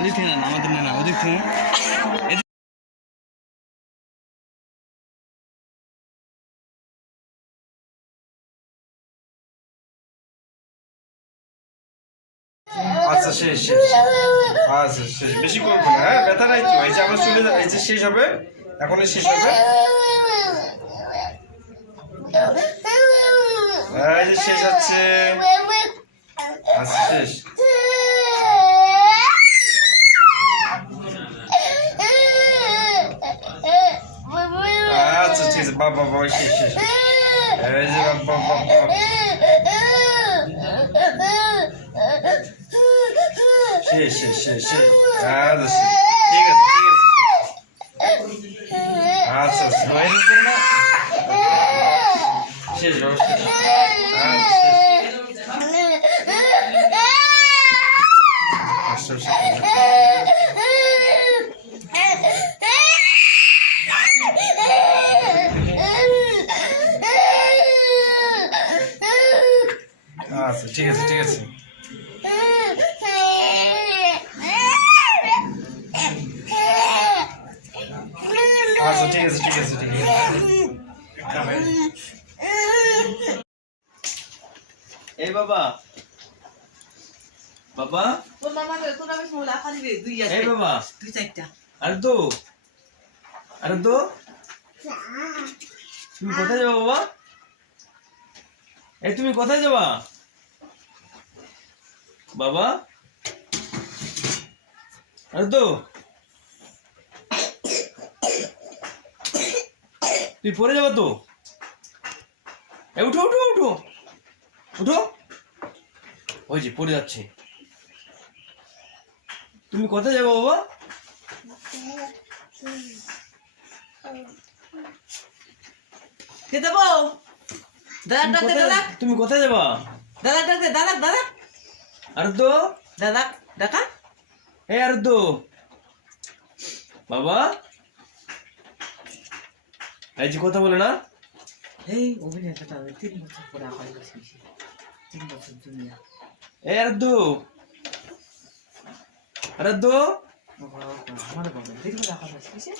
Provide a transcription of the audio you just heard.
ওদিক থেকে না আমাদের না ওদিক থেকে আচ্ছা শেষ শেষ আচ্ছা শেষ বেশি করবো না হ্যাঁ ব্যথা নাই তো এই যে আমরা চলে এই যে শেষ হবে এখনই শেষ হবে এই যে শেষ হচ্ছে আচ্ছা শেষ আচ্ছা ঠিক আছে বাবা বাবা শেষ শেষ এই যে বাবা বাবা শেষ শেষ শেষ শেষ আচ্ছা ঠিক আছে ঠিক আছে আচ্ছা সবাই না শেষ শেষ আচ্ছা আচ্ছা ঠিক আছে ঠিক আছে আচ্ছা ঠিক আছে ঠিক আছে ঠিক আছে এই বাবা বাবা তোর মামা তোরা বেশ মোলা খালি রে দুই আছে এই বাবা দুই চারটা আরে তো তুমি কোথায় যাবা বাবা এই তুমি কোথায় যাবা বাবা আরে তো তুই পড়ে যাবা তো এই উঠো উঠো উঠো উঠো ওই যে পড়ে যাচ্ছে তুমি কোথায় যাবো বাবা কে দেবো দাদা ডাকতে দাদা তুমি কোথায় যাবা দাদা ডাকতে দাদা দাদা আরে তো দাদা ডাকা এই আরে তো বাবা এই যে কথা বলে না এই অভিনয়টা 3 বছর পরে আবার গেছি 3 বছর দুনিয়া এই আরে তো বাবা আমার বাবা 3 বছর আবার গেছি